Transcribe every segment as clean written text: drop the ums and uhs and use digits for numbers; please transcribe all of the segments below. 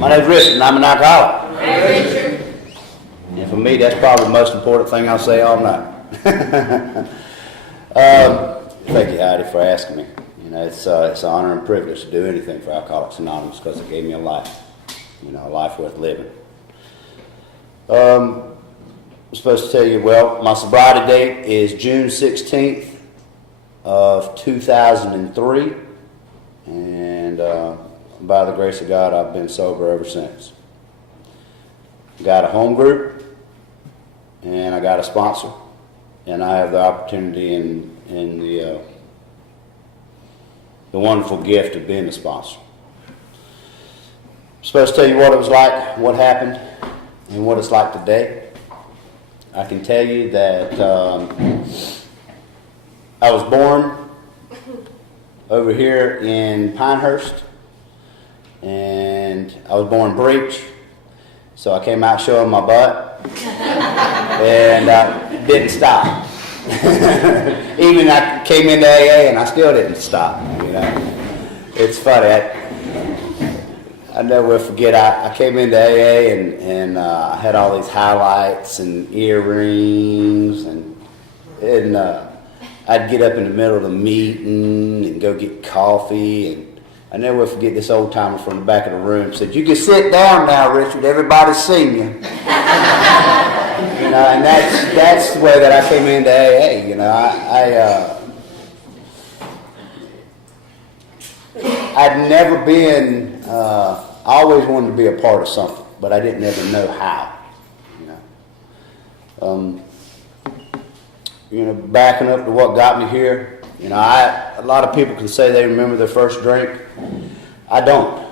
My name's Richard, and I'm an alcoholic. Hey, Richard. And for me, that's probably the most important thing I'll say all night. Thank you, Heidi, for asking me. You know, it's an honor and privilege to do anything for Alcoholics Anonymous because it gave me a life, you know, a life worth living. I'm supposed to tell you, well, my sobriety date is June 16th of 2003, and by the grace of God, I've been sober ever since. Got a home group, and I got a sponsor, and I have the opportunity and the wonderful gift of being a sponsor. I'm supposed to tell you what it was like, what happened, and what it's like today. I can tell you that I was born over here in Pinehurst, and I was born breech, so I came out showing my butt, and I didn't stop. Even I came into AA and I still didn't stop, you know. It's funny, I never will forget, I came into AA and I had all these highlights and earrings, and I'd get up in the middle of the meeting and go get coffee, and I never will forget this old timer from the back of the room said, "You can sit down now, Richard, everybody's seen you." You know, and that's the way that I came into AA. You know, I'd never been. I always wanted to be a part of something, but I didn't ever know how. You know, backing up to what got me here. You know, a lot of people can say they remember their first drink. I don't.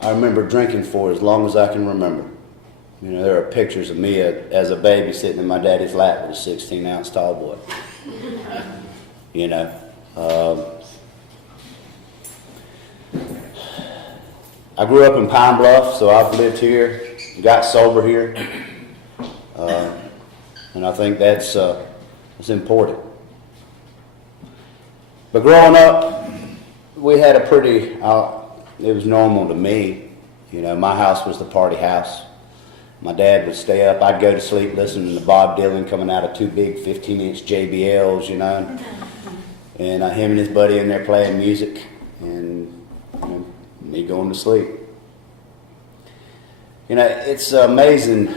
I remember drinking for as long as I can remember. You know, there are pictures of me as a baby sitting in my daddy's lap with a 16-ounce tall boy. You know. I grew up in Pinebluff, so I've lived here, got sober here. And I think that's important. But growing up, we had a pretty, it was normal to me. You know, my house was the party house. My dad would stay up. I'd go to sleep listening to Bob Dylan coming out of two big 15-inch JBLs, you know. And him and his buddy in there playing music, and you know, me going to sleep. You know, it's amazing,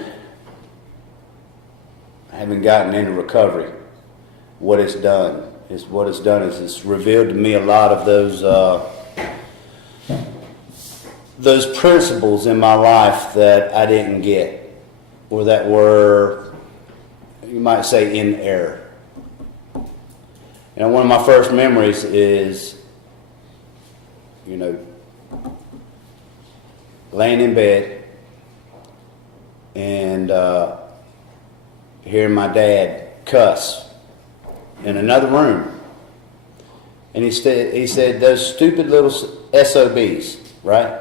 having gotten into recovery, what it's done. What it's done is it's revealed to me a lot of those principles in my life that I didn't get, or that were, you might say, in error. You know, one of my first memories is, you know, laying in bed and hearing my dad cuss in another room. And he said those stupid little SOBs, right?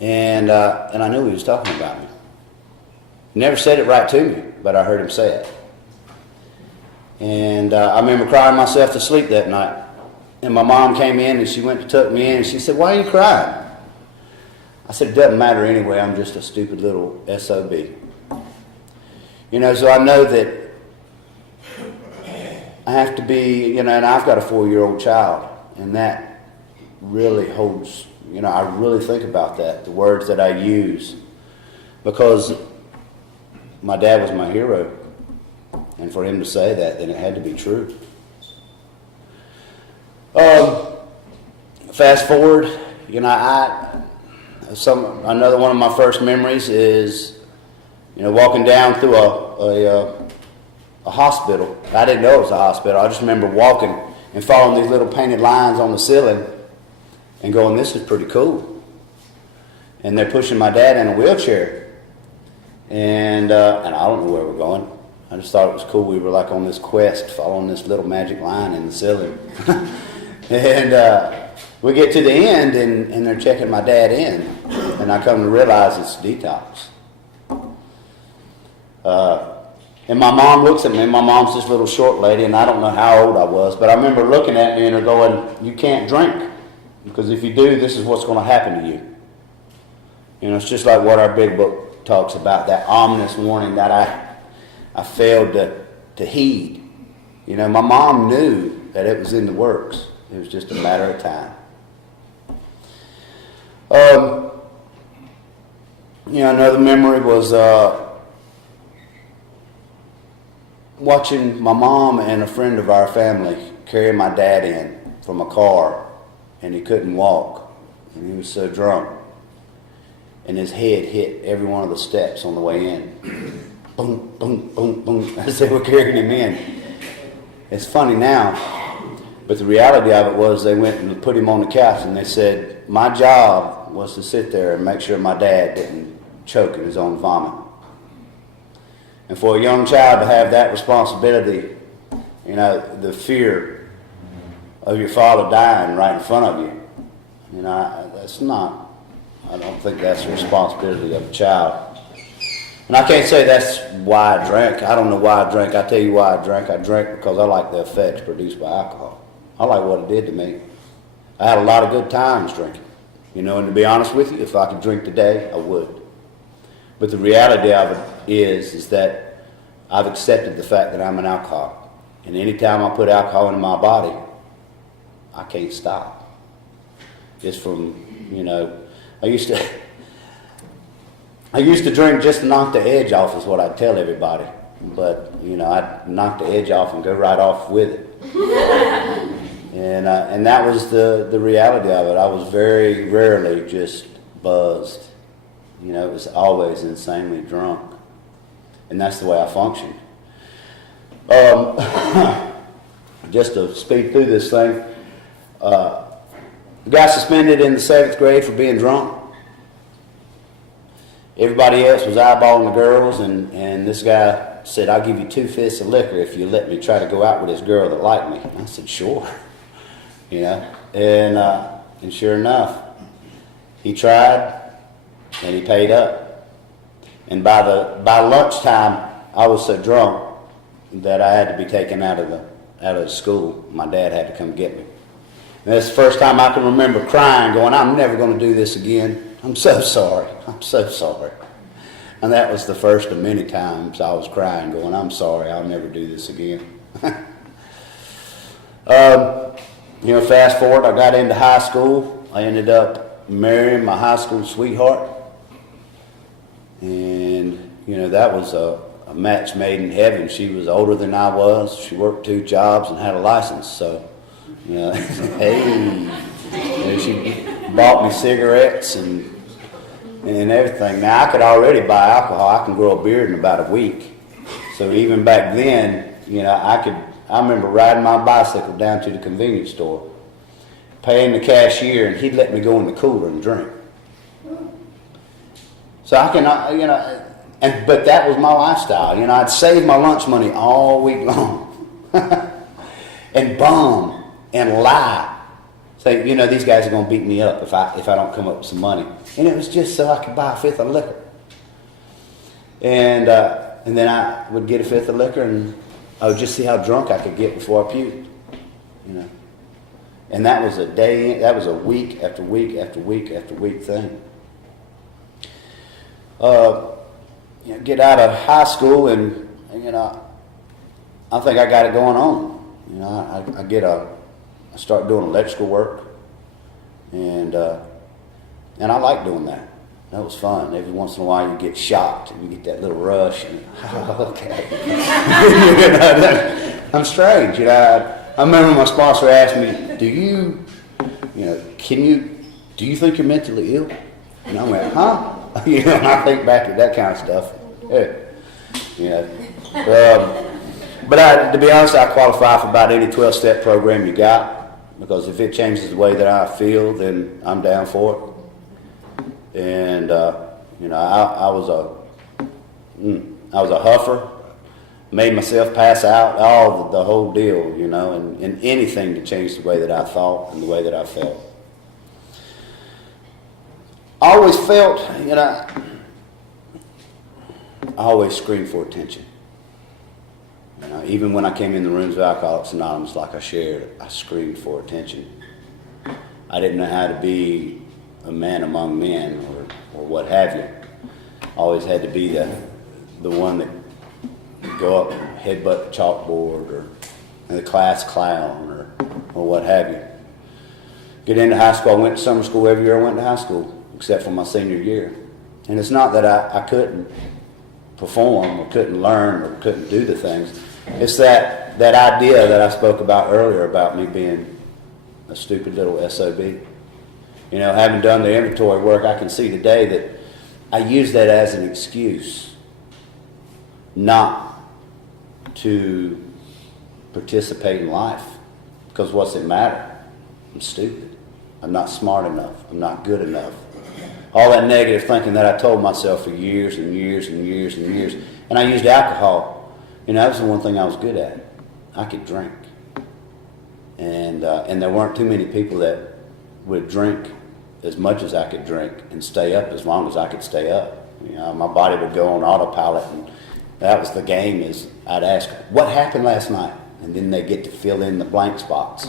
And I knew he was talking about me. He never said it right to me, but I heard him say it. And I remember crying myself to sleep that night. And my mom came in and she went to tuck me in and she said, "Why are you crying?" I said, "It doesn't matter anyway, I'm just a stupid little SOB." You know, so I know that I have to be, you know, and I've got a 4-year-old child, and that really holds, you know, I really think about that, the words that I use, because my dad was my hero, and for him to say that, then it had to be true. Fast forward, you know, another one of my first memories is, you know, walking down through a hospital. I didn't know it was a hospital. I just remember walking and following these little painted lines on the ceiling and going, "This is pretty cool." And they're pushing my dad in a wheelchair. And I don't know where we're going. I just thought it was cool. We were like on this quest following this little magic line in the ceiling. And we get to the end and they're checking my dad in. And I come to realize it's detox. And my mom looks at me, and my mom's this little short lady, and I don't know how old I was, but I remember looking at me and her going, "You can't drink, because if you do, this is what's going to happen to you." You know, it's just like what our big book talks about, that ominous warning that I failed to heed. You know, my mom knew that it was in the works. It was just a matter of time. You know, another memory was watching my mom and a friend of our family carry my dad in from a car, and he couldn't walk, and he was so drunk, and his head hit every one of the steps on the way in. Boom, boom, boom, boom, as they were carrying him in. It's funny now, but the reality of it was they went and put him on the couch, and they said, my job was to sit there and make sure my dad didn't choke in his own vomit. And for a young child to have that responsibility, you know, the fear of your father dying right in front of you, you know, I don't think that's the responsibility of a child. And I can't say that's why I drank. I don't know why I drank. I tell you why I drank. I drank because I like the effects produced by alcohol. I like what it did to me. I had a lot of good times drinking. You know, and to be honest with you, if I could drink today, I would. But the reality of it is that I've accepted the fact that I'm an alcoholic. And anytime I put alcohol into my body, I can't stop. Just from, you know, I used to drink just to knock the edge off is what I'd tell everybody. But, you know, I'd knock the edge off and go right off with it. And that was the reality of it. I was very rarely just buzzed. You know, it was always insanely drunk. And that's the way I functioned. Just to speed through this thing, got suspended in the 7th grade for being drunk. Everybody else was eyeballing the girls, and this guy said, I'll give you 2 fists of liquor if you let me try to go out with this girl that liked me. And I said, sure. You know, and sure enough, he tried, and he paid up. And by lunchtime, I was so drunk that I had to be taken out of the school. My dad had to come get me. And that's the first time I can remember crying, going, I'm never going to do this again. I'm so sorry. I'm so sorry. And that was the first of many times I was crying, going, I'm sorry, I'll never do this again. You know, fast forward, I got into high school. I ended up marrying my high school sweetheart. And, you know, that was a match made in heaven. She was older than I was. She worked 2 jobs and had a license. So, you know, hey, you know, she bought me cigarettes and everything. Now, I could already buy alcohol. I can grow a beard in about a week. So even back then, you know, I remember riding my bicycle down to the convenience store, paying the cashier, and he'd let me go in the cooler and drink. So I can, you know, but that was my lifestyle. You know, I'd save my lunch money all week long and bum and lie. Say, you know, these guys are going to beat me up if I don't come up with some money. And it was just so I could buy a 5th of liquor. And then I would get a 5th of liquor, and I would just see how drunk I could get before I puked. You know, and that was a week after week after week after week thing. You know, get out of high school, and you know, I think I got it going on. You know, I start doing electrical work, and I like doing that. That was fun. Every once in a while, you get shocked, and you get that little rush, and okay. You know, I'm strange. You know, I remember my sponsor asked me, "Do you think you're mentally ill?" And I went, "Huh?" You know, and I think back to that kind of stuff. Yeah. You know, but to be honest, I qualify for about any 12-step program you got, because if it changes the way that I feel, then I'm down for it. And you know, I was a huffer, made myself pass out, the whole deal, you know, and anything to change the way that I thought and the way that I felt. I always felt, you know, I always screamed for attention. You know, even when I came in the rooms of Alcoholics Anonymous, like I shared, I screamed for attention. I didn't know how to be a man among men, or what have you. Always had to be the one that go up and headbutt the chalkboard or the class clown or what have you. Get into high school. I went to summer school every year I went to high school, except for my senior year. And it's not that I couldn't perform or couldn't learn or couldn't do the things. It's that idea that I spoke about earlier about me being a stupid little SOB. You know, having done the inventory work, I can see today that I use that as an excuse not to participate in life. Because what's it matter? I'm stupid. I'm not smart enough. I'm not good enough. All that negative thinking that I told myself for years and years and years and years. And I used alcohol. You know, that was the one thing I was good at. I could drink. And there weren't too many people that would drink as much as I could drink and stay up as long as I could stay up. You know, my body would go on autopilot, and that was the game. Is I'd ask, what happened last night? And then they get to fill in the blank spots.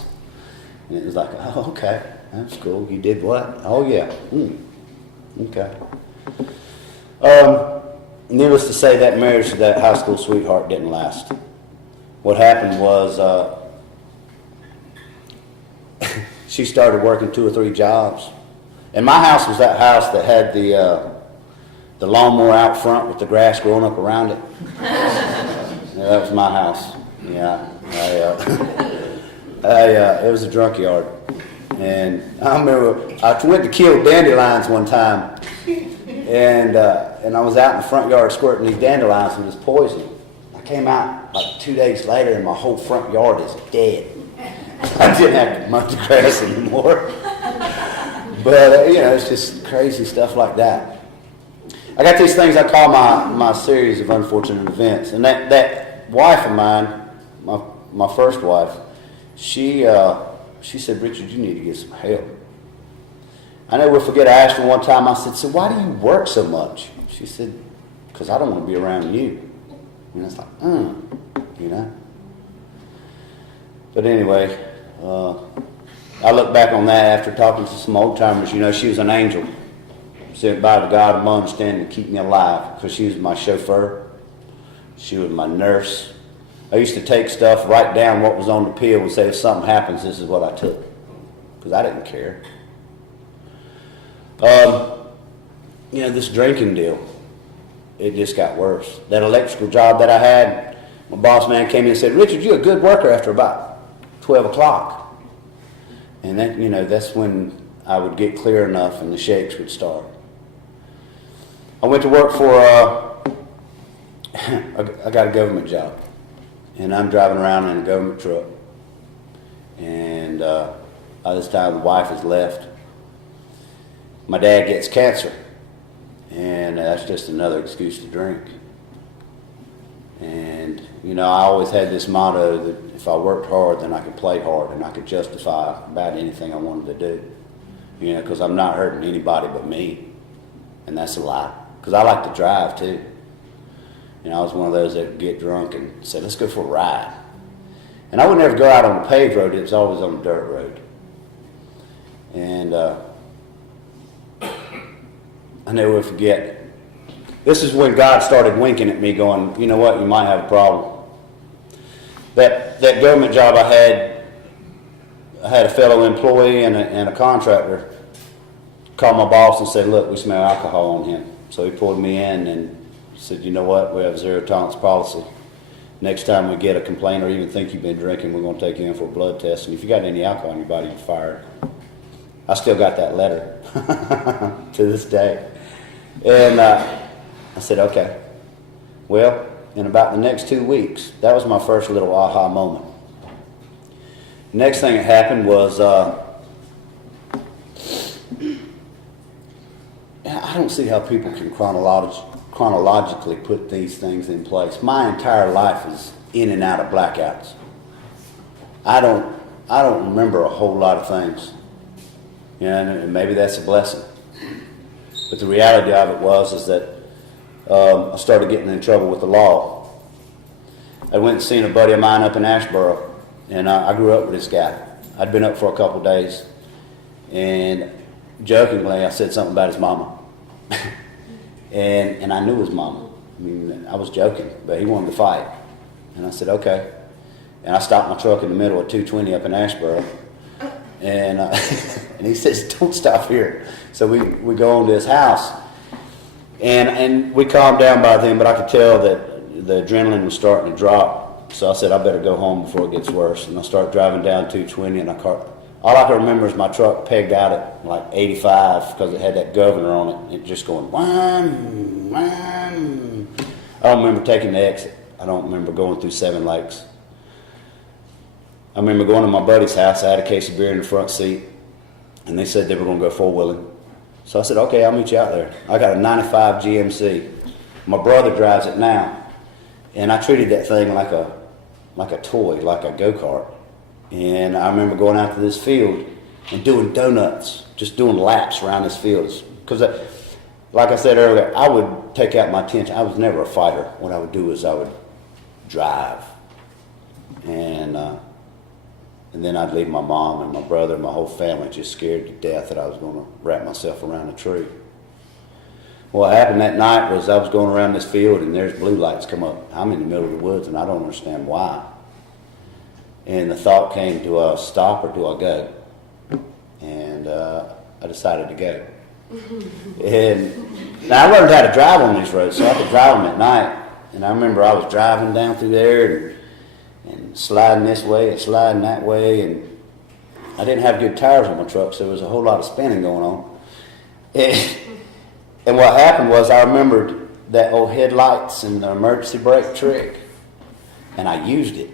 And it was like, oh, okay, that's cool. You did what? Oh, yeah. Okay. Needless to say, that marriage to that high school sweetheart didn't last. What happened was she started working 2 or 3 jobs. And my house was that house that had the lawnmower out front with the grass growing up around it. Yeah, that was my house. Yeah. It was a drunk yard. And I remember I went to kill dandelions one time. And I was out in the front yard squirting these dandelions with this poison. I came out like 2 days later and my whole front yard is dead. I didn't have to mow the grass anymore. But, you know, it's just crazy stuff like that. I got these things I call my series of unfortunate events. And that wife of mine, my first wife, she said, Richard, you need to get some help. I never will forget, I asked her one time, I said, so why do you work so much? She said, because I don't want to be around you. And it's like, you know. But anyway, I look back on that after talking to some old timers. You know, she was an angel sent by the God of my understanding to keep me alive, because she was my chauffeur. She was my nurse. I used to take stuff, write down what was on the pill, and say, if something happens, this is what I took. Because I didn't care. You know, this drinking deal, it just got worse. That electrical job that I had, my boss man came in and said, Richard, you're a good worker after about 12 o'clock. And that, you know, that's when I would get clear enough and the shakes would start. I went to work for, I got a government job. And I'm driving around in a government truck. And by this time, the wife has left. My dad gets cancer. And that's just another excuse to drink. And, you know, I always had this motto that if I worked hard, then I could play hard and I could justify about anything I wanted to do. You know, because I'm not hurting anybody but me. And that's a lie. Because I like to drive, too. You know, I was one of those that would get drunk and say, let's go for a ride. And I would never go out on a paved road. It was always on a dirt road. And I never will forget. This is when God started winking at me going, you know what, you might have a problem. That government job I had a fellow employee and a contractor called my boss and said, look, we smell alcohol on him. So he pulled me in and said, you know what, we have a zero tolerance policy. Next time we get a complaint or even think you've been drinking, we're going to take you in for a blood test. And if you got any alcohol in your body, you're fired. I still got that letter to this day. And I said, okay. Well, in about the next 2 weeks, that was my first little aha moment. Next thing that happened was, I don't see how people can chronologically put these things in place. My entire life is in and out of blackouts. I don't remember a whole lot of things. You know, and maybe that's a blessing. But the reality of it is that I started getting in trouble with the law. I went and seen a buddy of mine up in Asheboro, and I grew up with this guy. I'd been up for a couple of days, and jokingly I said something about his mama. and I knew his mama. I mean, I was joking, but he wanted to fight. And I said, okay. And I stopped my truck in the middle of 220 up in Asheboro. And, and he says, don't stop here. So we go on to his house. And we calmed down by then, but I could tell that the adrenaline was starting to drop. So I said, I better go home before it gets worse. And I started driving down 220, and all I can remember is my truck pegged out at like 85 because it had that governor on it. It just going, wham, wham. I don't remember taking the exit. I don't remember going through 7 Lakes. I remember going to my buddy's house. I had a case of beer in the front seat, and they said they were going to go four-wheeling. So I said, okay, I'll meet you out there. I got a 95 GMC. My brother drives it now, and I treated that thing like a toy, like a go-kart. And I remember going out to this field and doing donuts, just doing laps around this field. Because, like I said earlier, I would take out my tension. I was never a fighter. What I would do is I would drive. And then I'd leave my mom and my brother and my whole family just scared to death that I was going to wrap myself around a tree. What happened that night was I was going around this field and there's blue lights come up. I'm in the middle of the woods and I don't understand why. And the thought came, do I stop or do I go? And I decided to go. And now I learned how to drive on these roads, so I could drive them at night. And I remember I was driving down through there and sliding this way and sliding that way. And I didn't have good tires on my truck, so there was a whole lot of spinning going on. And what happened was I remembered that old headlights and the emergency brake trick. And I used it.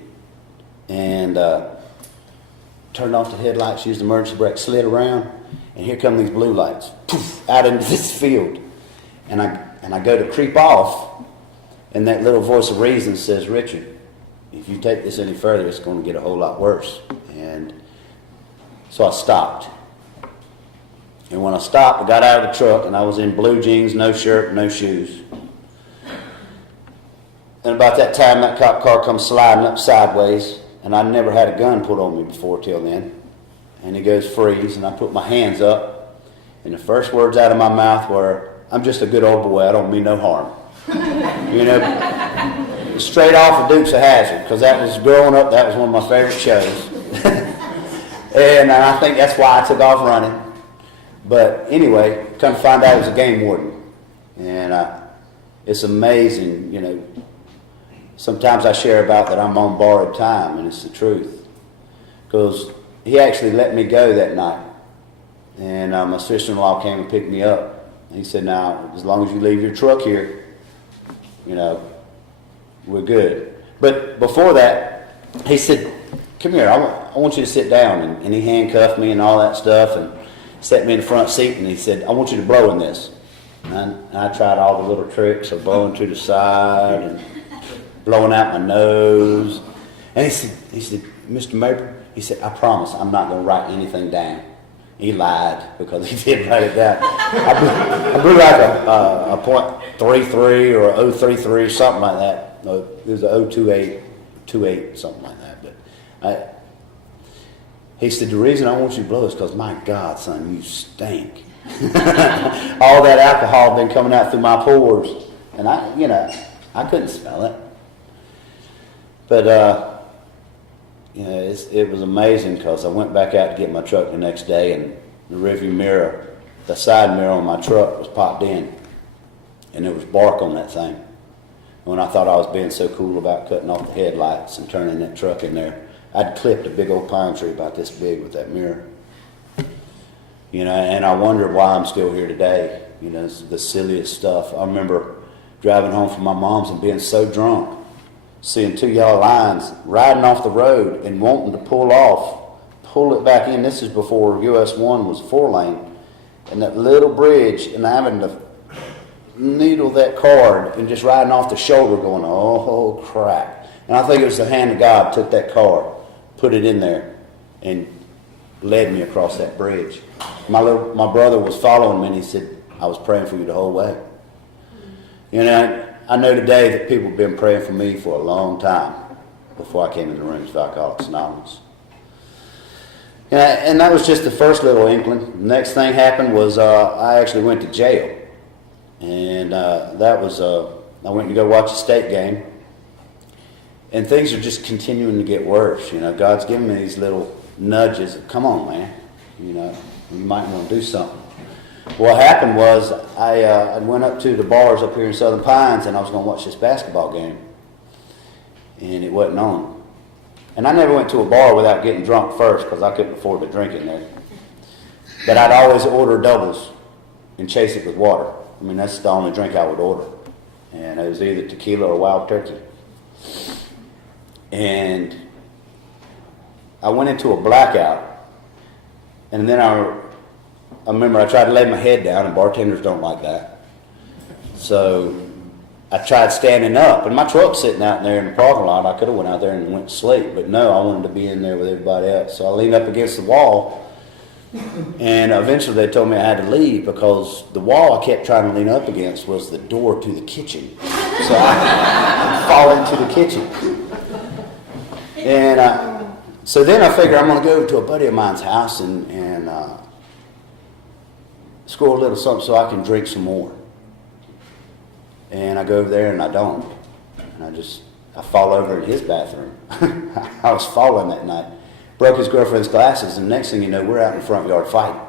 And turned off the headlights, used the emergency brake, slid around, and here come these blue lights, poof, out into this field. And I go to creep off, and that little voice of reason says, Richard, if you take this any further, it's going to get a whole lot worse. And so I stopped. And when I stopped, I got out of the truck, and I was in blue jeans, no shirt, no shoes. And about that time, that cop car comes sliding up sideways, and I never had a gun put on me before till then. And he goes, freeze, and I put my hands up, and the first words out of my mouth were, I'm just a good old boy, I don't mean no harm. You know, straight off of Dukes of Hazzard, because that was, growing up, that was one of my favorite shows. And I think that's why I took off running. But anyway, come to find out it was a game warden. And it's amazing, you know, sometimes I share about that I'm on borrowed time, and it's the truth. Because he actually let me go that night. And my sister-in-law came and picked me up. And he said, now, as long as you leave your truck here, you know, we're good. But before that, he said, come here, I want you to sit down. And he handcuffed me and all that stuff and set me in the front seat. And he said, I want you to blow in this. And I tried all the little tricks of blowing to the side and blowing out my nose. And he said, Mr. Mabry, he said, I promise I'm not going to write anything down. He lied because he did write it down. I blew like a .33 or a 033, something like that. No, it was a 028, something like that. But he said, the reason I want you to blow is because, my God, son, you stink. All that alcohol had been coming out through my pores. And I couldn't smell it. But, it was amazing because I went back out to get my truck the next day, and the rearview mirror, the side mirror on my truck was popped in, and there was bark on that thing. And when I thought I was being so cool about cutting off the headlights and turning that truck in there, I'd clipped a big old pine tree about this big with that mirror. You know, and I wonder why I'm still here today. You know, it's the silliest stuff. I remember driving home from my mom's and being so drunk, seeing two yellow lines riding off the road and wanting to pull it back in. This is before US 1 was 4-lane. And that little bridge, and having to needle that car and just riding off the shoulder going, oh, crap. And I think it was the hand of God took that car, put it in there, and led me across that bridge. My brother was following me, and he said, I was praying for you the whole way. You know, I know today that people have been praying for me for a long time before I came in the rooms of Alcoholics Anonymous. And that was just the first little inkling. The next thing happened was I actually went to jail. And that was, I went to go watch a state game. And things are just continuing to get worse. You know, God's giving me these little nudges of, come on, man, you know, you might want to do something. What happened was I went up to the bars up here in Southern Pines, and I was going to watch this basketball game. And it wasn't on. And I never went to a bar without getting drunk first because I couldn't afford to drink in there. But I'd always order doubles and chase it with water. I mean, that's the only drink I would order. And it was either tequila or wild turkey. And I went into a blackout, and then I remember I tried to lay my head down, and bartenders don't like that. So I tried standing up, and my truck's sitting out there in the parking lot. I could have went out there and went to sleep, but no, I wanted to be in there with everybody else. So I leaned up against the wall, and eventually they told me I had to leave because the wall I kept trying to lean up against was the door to the kitchen. So I fall into the kitchen. And so then I figured I'm going to go to a buddy of mine's house and score a little something so I can drink some more. And I go over there and I don't. And I fall over in his bathroom. I was falling that night. Broke his girlfriend's glasses, and next thing you know, we're out in the front yard fighting.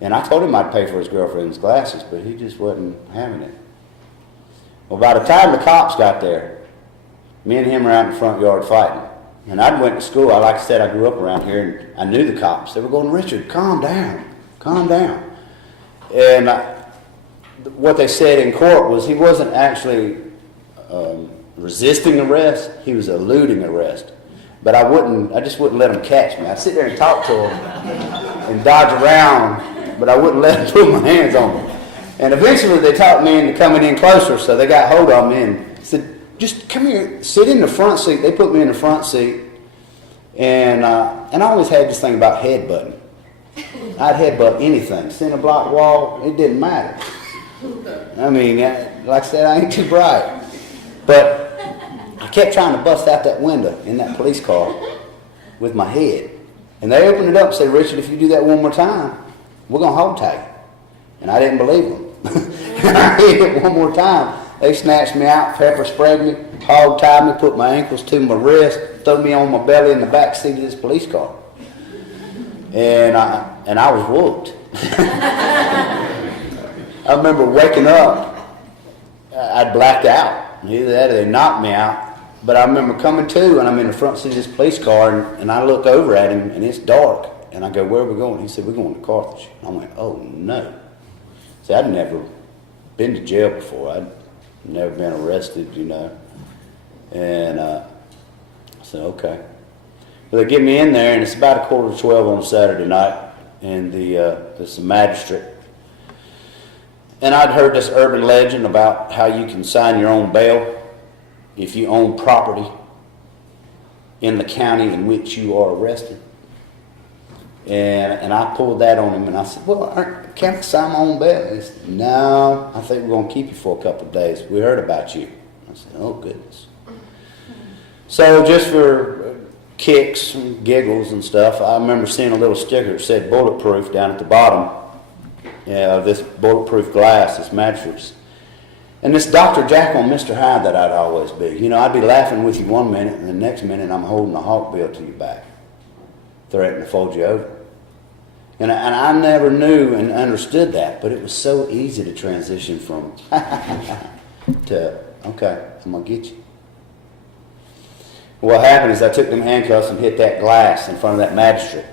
And I told him I'd pay for his girlfriend's glasses, but he just wasn't having it. Well, by the time the cops got there, me and him were out in the front yard fighting. And I went to school. Like I said, I grew up around here, and I knew the cops. They were going, Richard, calm down, calm down. And what they said in court was he wasn't actually resisting arrest. He was eluding arrest. But I just wouldn't let him catch me. I'd sit there and talk to him and dodge around, but I wouldn't let him put my hands on me. And eventually they talked me into coming in closer, so they got hold of me and said, just come here, sit in the front seat. They put me in the front seat, and I always had this thing about headbutting. I'd headbutt anything. Cinder block wall, it didn't matter. I mean, like I said, I ain't too bright. But I kept trying to bust out that window in that police car with my head. And they opened it up and said, Richard, if you do that one more time, we're going to hog tie you. And I didn't believe them. And I hit it one more time. They snatched me out, pepper sprayed me, hog tied me, put my ankles to my wrist, threw me on my belly in the back seat of this police car. And I was whooped. I remember waking up, I'd blacked out. Either that or they knocked me out. But I remember coming to, and I'm in the front seat of this police car, and I look over at him, and it's dark. And I go, where are we going? He said, we're going to Carthage. I went, oh, no. See, I'd never been to jail before. I'd never been arrested, you know. And I said, okay. Well, they get me in there, and it's about 11:45 on a Saturday night, and it's the magistrate. And I'd heard this urban legend about how you can sign your own bail if you own property in the county in which you are arrested. And I pulled that on him, and I said, well, can't I sign my own bail? He said, no, I think we're going to keep you for a couple of days. We heard about you. I said, oh, goodness. So just for kicks and giggles and stuff, I remember seeing a little sticker that said bulletproof down at the bottom of this bulletproof glass, this mattress. And this Dr. Jekyll and Mr. Hyde that I'd always be. You know, I'd be laughing with you one minute, and the next minute I'm holding a hawk bill to your back, threatening to fold you over. And I never knew and understood that, but it was so easy to transition from to, okay, I'm going to get you. What happened is I took them handcuffs and hit that glass in front of that magistrate.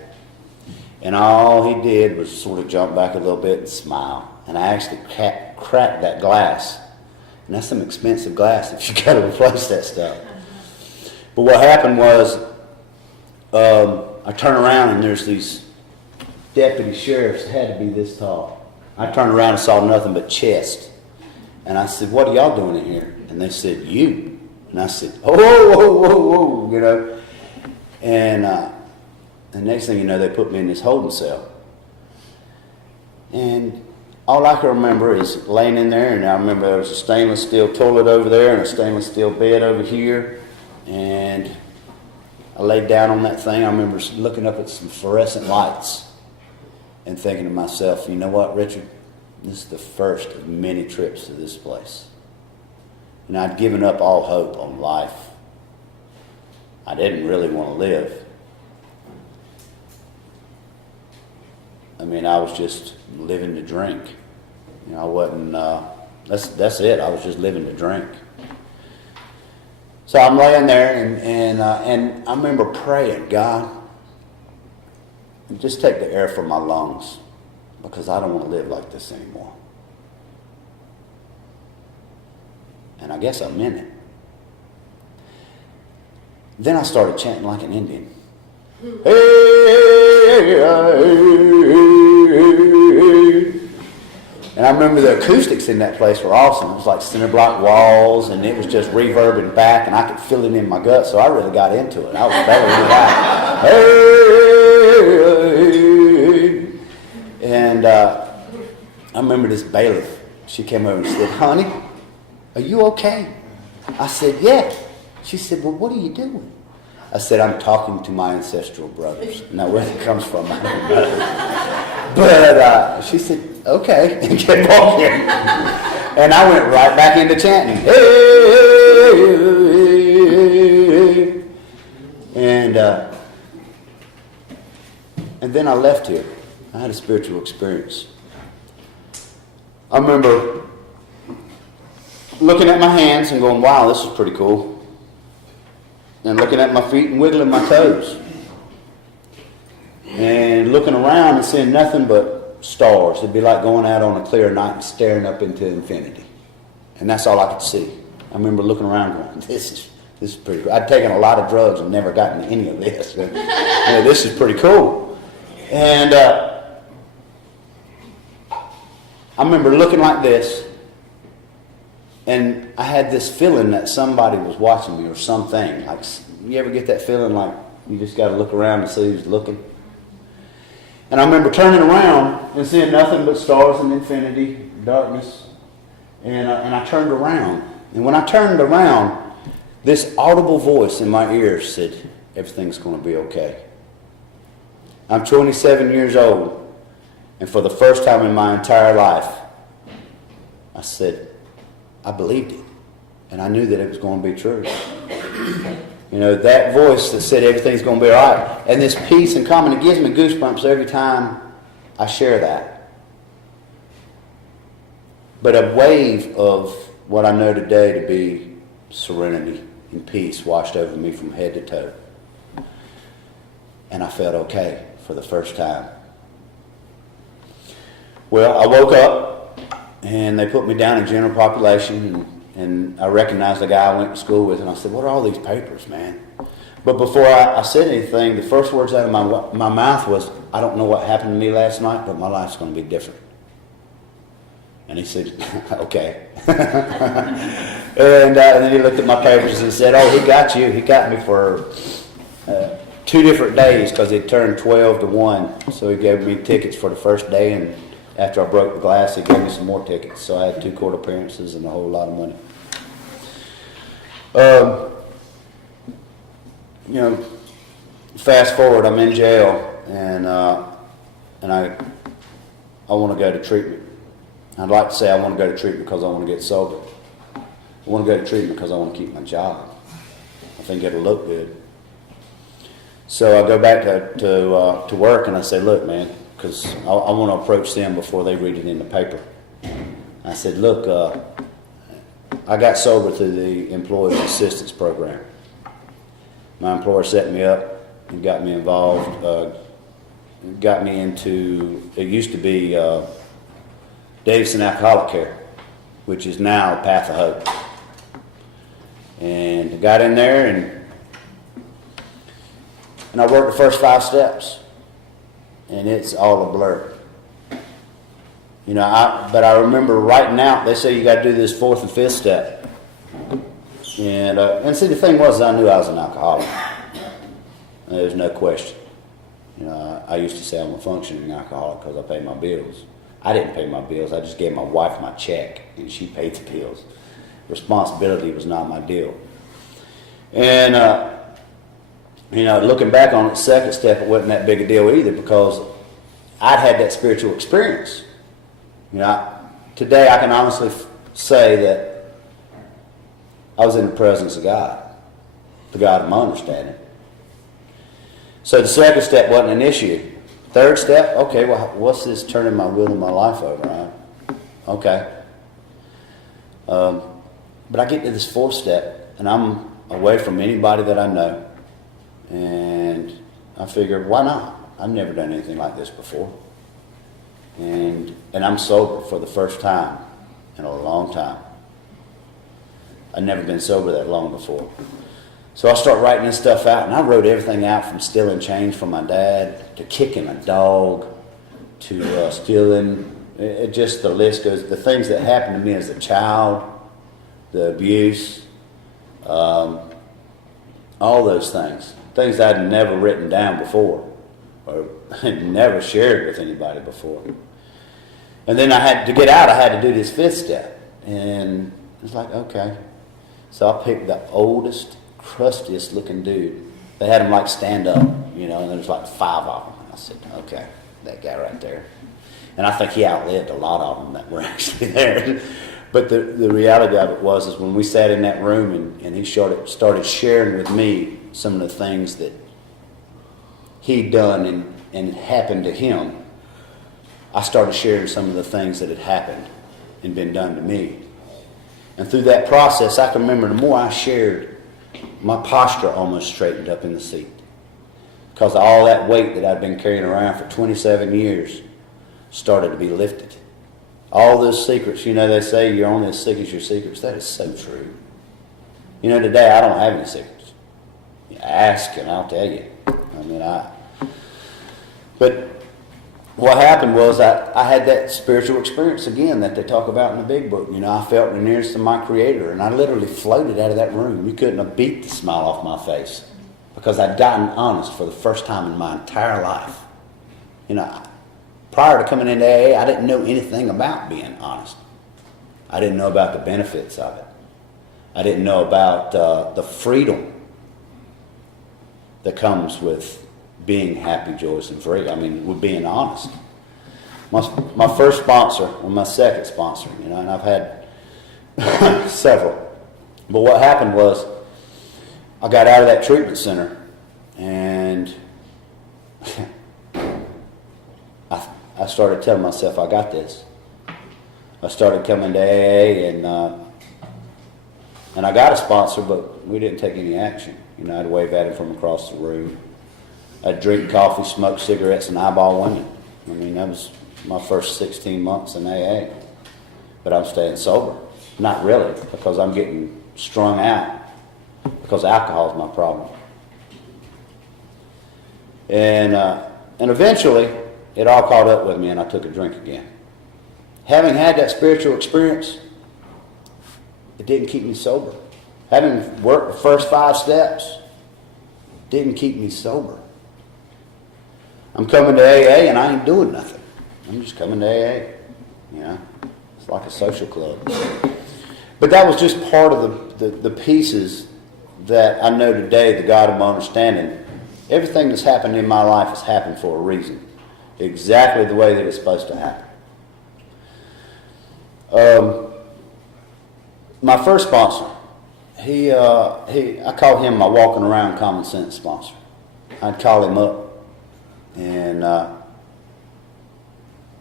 And all he did was sort of jump back a little bit and smile. And I actually cracked that glass. And that's some expensive glass if you got to replace that stuff. But what happened was I turn around and there's these deputy sheriffs that had to be this tall. I turned around and saw nothing but chest. And I said, what are y'all doing in here? And they said, you. And I said, oh, whoa, whoa, whoa, you know. And the next thing you know, they put me in this holding cell. And all I can remember is laying in there, and I remember there was a stainless steel toilet over there and a stainless steel bed over here. And I laid down on that thing. I remember looking up at some fluorescent lights and thinking to myself, you know what, Richard? This is the first of many trips to this place. And I'd given up all hope on life. I didn't really want to live. I mean, I was just living to drink. You know, I wasn't, that's it. I was just living to drink. So I'm laying there, and I remember praying, God, just take the air from my lungs, because I don't want to live like this anymore. And I guess I meant it. Then I started chanting like an Indian. And I remember the acoustics in that place were awesome. It was like cinder block walls, and it was just reverbing back, and I could feel it in my gut, so I really got into it. I was belling it out. And I remember this bailiff. She came over and said, honey, are you okay? I said, yeah. She said, well, what are you doing? I said, I'm talking to my ancestral brothers. Now, where it comes from, I don't know. But she said, okay, and kept walking. And I went right back into chanting. And then I left here. I had a spiritual experience. I remember looking at my hands and going, wow, this is pretty cool. And looking at my feet and wiggling my toes. And looking around and seeing nothing but stars. It'd be like going out on a clear night and staring up into infinity. And that's all I could see. I remember looking around going, this is pretty cool. I'd taken a lot of drugs and never gotten any of this. But, this is pretty cool. And I remember looking like this, and I had this feeling that somebody was watching me or something. Like, you ever get that feeling like you just got to look around and see who's looking? And I remember turning around and seeing nothing but stars and infinity, darkness. And I turned around. And when I turned around, this audible voice in my ear said, everything's going to be okay. I'm 27 years old. And for the first time in my entire life, I said, I believed it. And I knew that it was going to be true. You know, that voice that said everything's going to be all right. And this peace and calm, and it gives me goosebumps every time I share that. But a wave of what I know today to be serenity and peace washed over me from head to toe. And I felt okay for the first time. Well, I woke up, and they put me down in general population, and I recognized the guy I went to school with, and I said, what are all these papers, man? But before I said anything, the first words out of my mouth was, I don't know what happened to me last night, but my life's going to be different. And he said, okay. And then he looked at my papers and said, oh, he got you. He got me for 2 different days because he turned 12 to 1. So he gave me tickets for the first day, and after I broke the glass, he gave me some more tickets. So I had 2 court appearances and a whole lot of money. You know, fast forward, I'm in jail, and I want to go to treatment. I'd like to say I want to go to treatment because I want to get sober. I want to go to treatment because I want to keep my job. I think it'll look good. So I go back to work, and I say, look, man, because I want to approach them before they read it in the paper. I said, look, I got sober through the Employees Assistance Program. My employer set me up and got me involved, got me into, it used to be Davidson Alcoholic Care, which is now Path of Hope. And I got in there, and I worked the first 5 steps. And it's all a blur. You know, but I remember writing out, they say you got to do this 4th and 5th step. And see, the thing was, I knew I was an alcoholic. There's no question. You know, I used to say I'm a functioning alcoholic because I pay my bills. I didn't pay my bills. I just gave my wife my check, and she paid the bills. Responsibility was not my deal. And, you know, looking back on it, 2nd step, it wasn't that big a deal either because I'd had that spiritual experience. Today I can honestly say that I was in the presence of God, the God of my understanding. So the second step wasn't an issue. Third step, okay, well, what's this turning my will and my life over, right? Okay. But I get to this fourth step, and I'm away from anybody that I know. And I figured, why not? I've never done anything like this before. And I'm sober for the first time in a long time. I've never been sober that long before. So I start writing this stuff out, and I wrote everything out from stealing change from my dad to kicking a dog to stealing. Just the list goes. The things that happened to me as a child, the abuse, all those things I'd never written down before or had never shared with anybody before. And then to get out, I had to do this fifth step. And it's like, okay. So I picked the oldest, crustiest looking dude. They had him like stand up, and there was like 5 of them. I said, okay, that guy right there. And I think he outlived a lot of them that were actually there. But the reality of it is when we sat in that room and he started sharing with me some of the things that he'd done and happened to him, I started sharing some of the things that had happened and been done to me. And through that process, I can remember the more I shared, my posture almost straightened up in the seat. Because all that weight that I'd been carrying around for 27 years started to be lifted. All those secrets, they say you're only as sick as your secrets. That is so true. Today I don't have any secrets. Ask and I'll tell you. But what happened was I had that spiritual experience again that they talk about in the big book. I felt the nearest to my Creator, and I literally floated out of that room. You couldn't have beat the smile off my face because I'd gotten honest for the first time in my entire life. Prior to coming into AA, I didn't know anything about being honest. I didn't know about the benefits of it. I didn't know about the freedom that comes with being happy, joyous, and free. With being honest. My first sponsor, or my second sponsor, and I've had several. But what happened was I got out of that treatment center and I started telling myself, I got this. I started coming to AA and I got a sponsor, but we didn't take any action. I'd wave at him from across the room. I'd drink coffee, smoke cigarettes, and eyeball women. That was my first 16 months in AA. But I'm staying sober. Not really, because I'm getting strung out, because alcohol is my problem. And eventually, it all caught up with me, and I took a drink again. Having had that spiritual experience, it didn't keep me sober. Having worked the first 5 steps didn't keep me sober. I'm coming to AA and I ain't doing nothing. I'm just coming to AA. It's like a social club. But that was just part of the pieces that I know today, the God of my understanding. Everything that's happened in my life has happened for a reason. Exactly the way that it's supposed to happen. My first sponsor, I call him my walking around common sense sponsor. I'd call him up and, I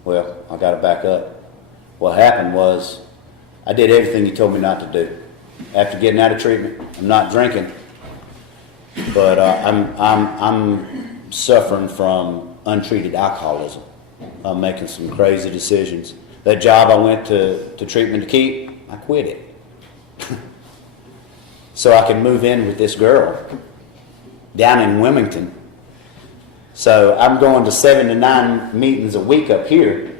got to back up. What happened was I did everything he told me not to do. After getting out of treatment, I'm not drinking, but I'm suffering from untreated alcoholism. I'm making some crazy decisions. That job I went to treatment to keep, I quit it. So I could move in with this girl down in Wilmington. So I'm going to 7 to 9 meetings a week up here.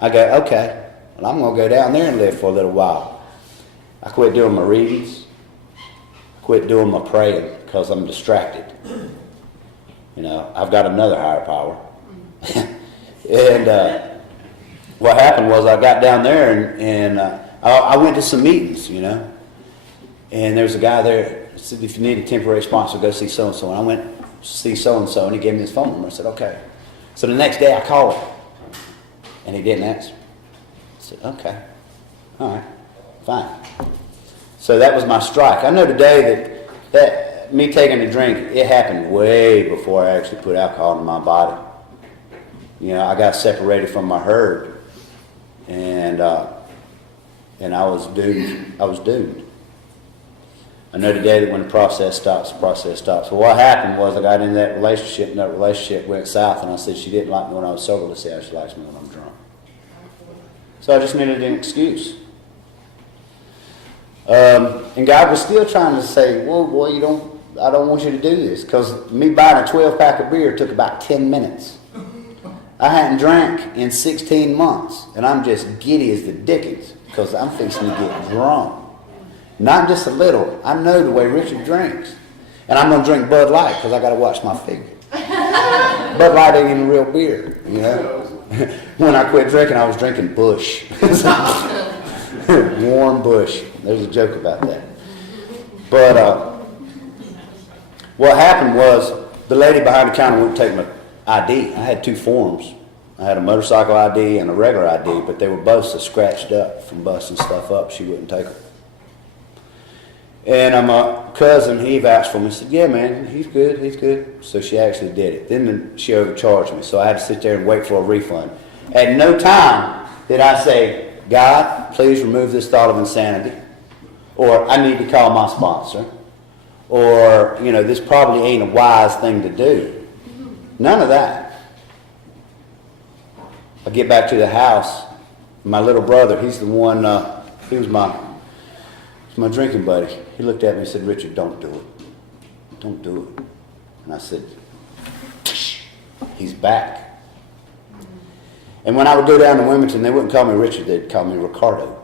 I go, okay, well, I'm going to go down there and live for a little while. I quit doing my readings. I quit doing my praying because I'm distracted. I've got another higher power. And what happened was I got down there and I went to some meetings, and there's a guy there that said, if you need a temporary sponsor, go see so-and-so. And I went to see so-and-so, and he gave me his phone number. I said, okay. So the next day I called him, and he didn't answer. said, okay, all right, fine. So that was my strike. I know today that me taking a drink, it happened way before I actually put alcohol in my body. You know, I got separated from my herd, and I was doomed. I was doomed. I know today that when the process stops, the process stops. So what happened was I got into that relationship, and that relationship went south, and I said she didn't like me when I was sober. Let's see how she likes me when I'm drunk. So I just needed an excuse. And God was still trying to say, whoa, boy, I don't want you to do this. Because me buying a 12-pack of beer took about 10 minutes. I hadn't drank in 16 months, and I'm just giddy as the dickens because I'm fixing to get drunk. Not just a little. I know the way Richard drinks. And I'm going to drink Bud Light because I got to watch my figure. Bud Light ain't even real beer, you know. When I quit drinking, I was drinking Bush. Warm Bush. There's a joke about that. But what happened was the lady behind the counter wouldn't take my ID. I had two forms. I had a motorcycle ID and a regular ID, but they were both so scratched up from busting stuff up, she wouldn't take them. And my cousin, he vouched for me. He said, yeah, man, he's good, he's good. So she actually did it. Then she overcharged me, so I had to sit there and wait for a refund. At no time did I say, God, please remove this thought of insanity, or I need to call my sponsor, or, you know, this probably ain't a wise thing to do. None of that. I get back to the house. My little brother, he's the one, he was my drinking buddy. He looked at me and said, Richard, don't do it. Don't do it. And I said, he's back. And when I would go down to Wilmington, they wouldn't call me Richard, they'd call me Ricardo,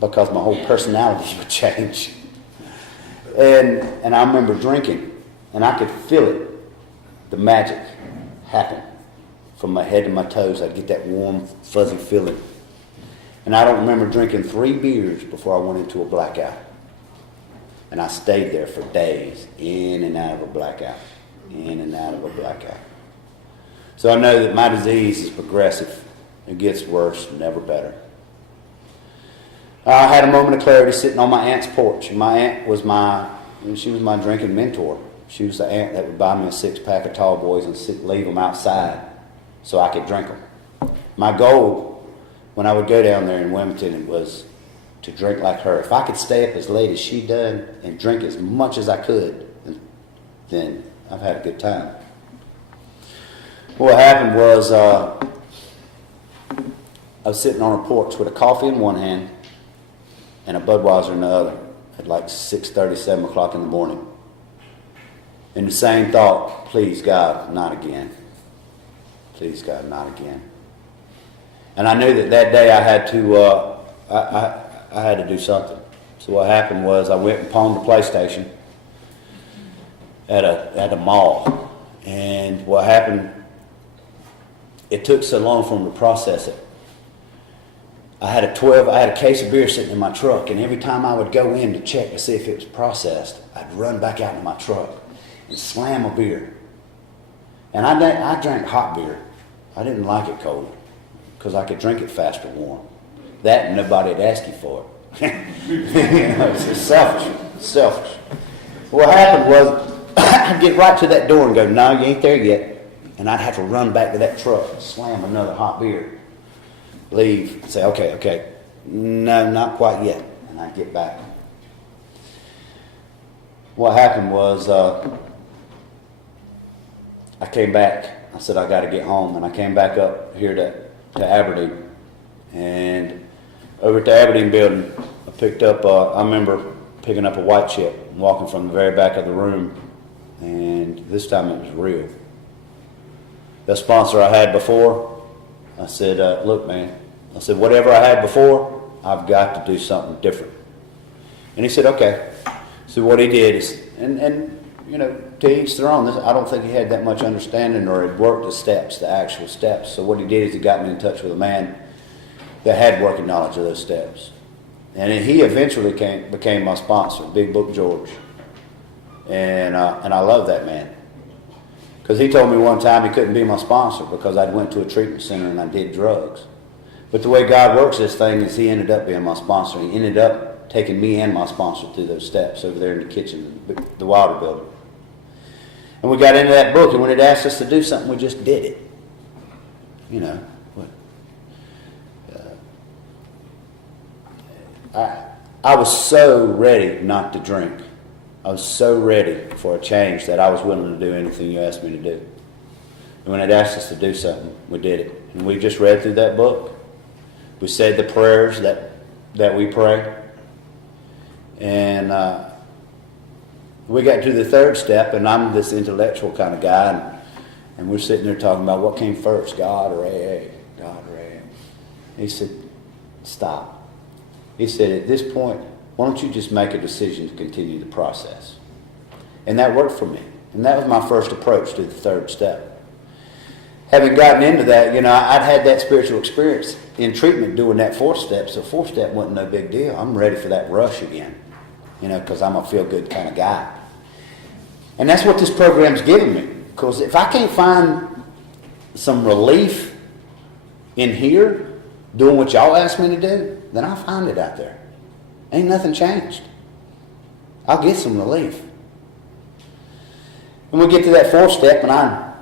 because my whole personality would change. And I remember drinking, and I could feel it, the magic happen. From my head to my toes, I'd get that warm, fuzzy feeling. And I don't remember drinking 3 beers before I went into a blackout. And I stayed there for days, in and out of a blackout, in and out of a blackout. So I know that my disease is progressive. It gets worse, never better. I had a moment of clarity sitting on my aunt's porch. And my aunt was she was my drinking mentor. She was the aunt that would buy me a 6-pack of tall boys and leave them outside so I could drink them. My goal when I would go down there in Wilmington was to drink like her. If I could stay up as late as she done and drink as much as I could, then I've had a good time. What happened was I was sitting on a porch with a coffee in one hand and a Budweiser in the other at like 6:30, 7 o'clock in the morning. And the same thought, please God, not again. Please God, not again. And I knew that day I had to I had to do something. So what happened was I went and pawned the PlayStation at a mall. And what happened, it took so long for them to process it. I had a case of beer sitting in my truck, and every time I would go in to check to see if it was processed, I'd run back out to my truck and slam a beer. And I drank hot beer. I didn't like it cold because I could drink it fast or warm. That and nobody would ask you for it. It's just selfish. What happened was I'd get right to that door and go, no, you ain't there yet. And I'd have to run back to that truck, slam another hot beer, leave, say, okay, no, not quite yet. And I'd get back. What happened was I came back. I said, I got to get home. And I came back up here to Aberdeen. And over at the Aberdeen building, I picked up, I remember picking up a white chip and walking from the very back of the room. And this time it was real. The sponsor I had before, I said, look, man, I said, whatever I had before, I've got to do something different. And he said, okay. So what he did is, and you know, to each their own. I don't think he had that much understanding or had worked the steps, the actual steps. So what he did is he got me in touch with a man that had working knowledge of those steps. And he eventually became my sponsor, Big Book George. And I love that man. Because he told me one time he couldn't be my sponsor because I went to a treatment center and I did drugs. But the way God works this thing is he ended up being my sponsor. He ended up taking me and my sponsor through those steps over there in the kitchen, the water building. And we got into that book, and when it asked us to do something, we just did it. You know. I was so ready not to drink. I was so ready for a change that I was willing to do anything you asked me to do. And when it asked us to do something, we did it. And we just read through that book. We said the prayers that we pray. And we got to the third step, and I'm this intellectual kind of guy, and we're sitting there talking about what came first, God or AA, God or AA. He said, stop. He said, at this point, why don't you just make a decision to continue the process? And that worked for me. And that was my first approach to the third step. Having gotten into that, you know, I'd had that spiritual experience in treatment doing that fourth step, so fourth step wasn't no big deal. I'm ready for that rush again, you know, because I'm a feel-good kind of guy. And that's what this program's giving me. Because if I can't find some relief in here doing what y'all asked me to do, then I'll find it out there. Ain't nothing changed. I'll get some relief. And we get to that fourth step, and I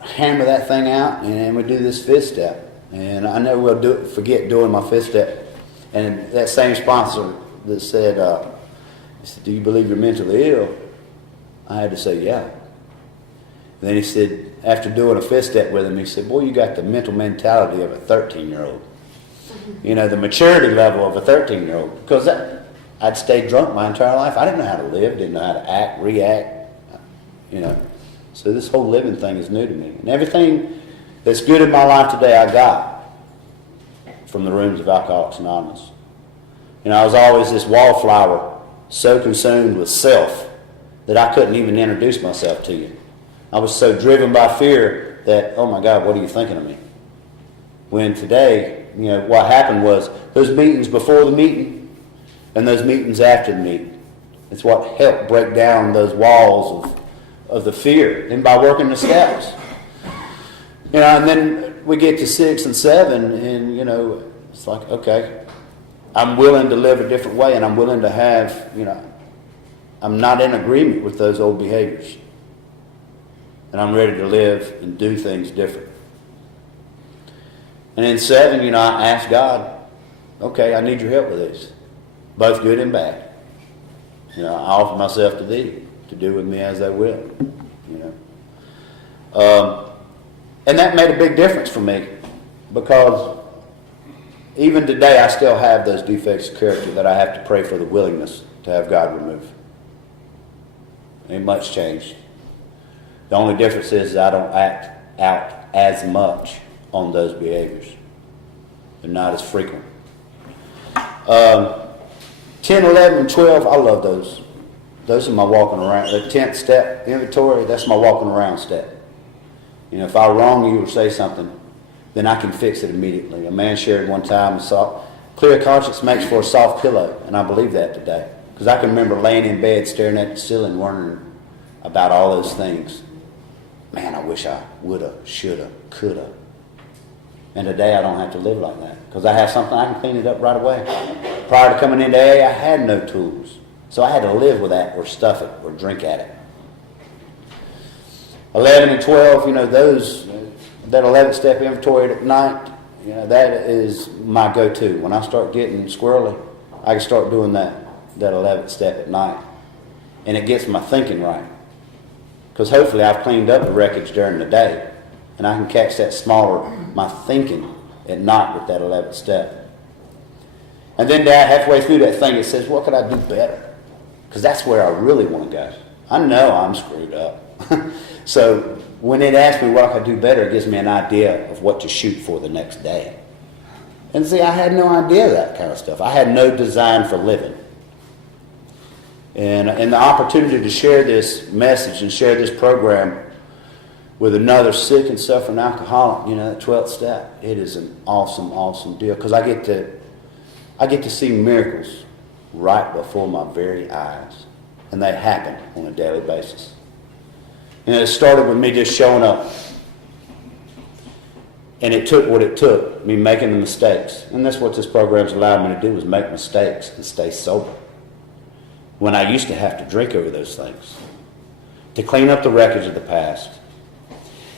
hammer that thing out, and we do this fifth step. And I never will forget doing my fifth step. And that same sponsor that said, do you believe you're mentally ill? I had to say, yeah. And then he said, after doing a fifth step with him, he said, boy, you got the mental mentality of a 13-year-old. You know, the maturity level of a 13-year-old. Because I'd stayed drunk my entire life. I didn't know how to live, didn't know how to act, react, you know. So this whole living thing is new to me. And everything that's good in my life today I got from the rooms of Alcoholics Anonymous. You know, I was always this wallflower, so consumed with self that I couldn't even introduce myself to you. I was so driven by fear that, oh my God, what are you thinking of me? When today, you know, what happened was those meetings before the meeting and those meetings after the meeting. It's what helped break down those walls of the fear. And by working the steps. You know, and then we get to 6 and 7 and, you know, it's like, okay, I'm willing to live a different way and I'm willing to have, you know, I'm not in agreement with those old behaviors. And I'm ready to live and do things different. And in 7, you know, I asked God, okay, I need your help with this, both good and bad. You know, I offer myself to thee to do with me as I will. You know, and that made a big difference for me because even today I still have those defects of character that I have to pray for the willingness to have God remove. Ain't much changed. The only difference is I don't act out as much on those behaviors. They're not as frequent. 10, 11, and 12, I love those. Those are my walking around. The 10th step inventory, that's my walking around step. You know, if I wrong you or say something, then I can fix it immediately. A man shared one time, clear conscience makes for a soft pillow, and I believe that today. Because I can remember laying in bed staring at the ceiling wondering about all those things. Man, I wish I woulda, shoulda, coulda. And today I don't have to live like that because I have something I can clean it up right away. Prior to coming into AA, I had no tools. So I had to live with that or stuff it or drink at it. 11 and 12, you know, that 11th step inventory at night, you know, that is my go-to. When I start getting squirrely, I can start doing that 11th step at night. And it gets my thinking right. Because hopefully I've cleaned up the wreckage during the day. And I can catch that my thinking at night with that 11th step. And then halfway through that thing, it says, what could I do better? Because that's where I really want to go. I know I'm screwed up. So when it asks me what I could do better, it gives me an idea of what to shoot for the next day. And see, I had no idea of that kind of stuff. I had no design for living. And the opportunity to share this message and share this program with another sick and suffering alcoholic, you know, that 12th step, it is an awesome, awesome deal. Because I get to see miracles right before my very eyes. And they happen on a daily basis. And it started with me just showing up. And it took what it took, me making the mistakes. And that's what this program's allowed me to do, is make mistakes and stay sober. When I used to have to drink over those things. To clean up the wreckage of the past.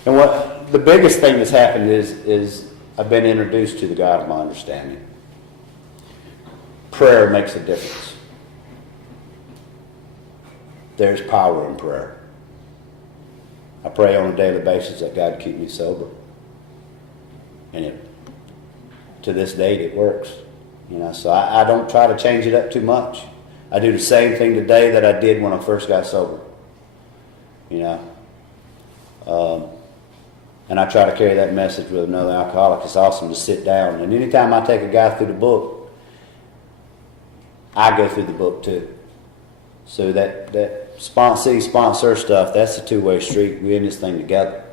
And what the biggest thing that's happened is I've been introduced to the God of my understanding. Prayer makes a difference. There's power in prayer. I pray on a daily basis that God keep me sober. And to this date, it works. So I don't try to change it up too much. I do the same thing today that I did when I first got sober. And I try to carry that message with another alcoholic. It's awesome to sit down. And anytime I take a guy through the book, I go through the book too. So that sponsor stuff, that's a two-way street. We're in this thing together.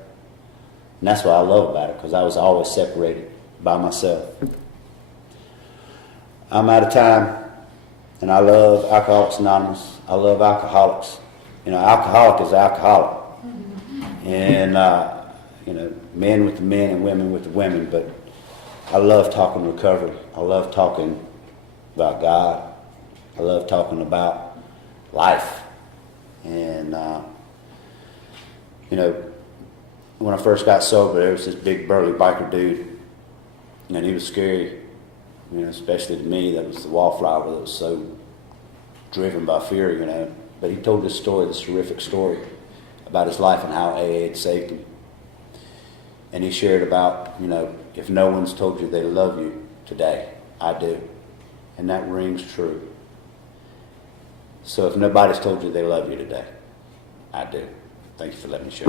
And that's what I love about it, because I was always separated by myself. I'm out of time, and I love Alcoholics Anonymous. I love alcoholics. Alcoholic is alcoholic. And, men with the men and women with the women. But I love talking recovery. I love talking about God. I love talking about life. And, when I first got sober, there was this big burly biker dude, and he was scary, especially to me. That was the wallflower that was so driven by fear, But he told this horrific story about his life and how AA had saved him. And he shared about, if no one's told you they love you today, I do. And that rings true. So if nobody's told you they love you today, I do. Thank you for letting me share.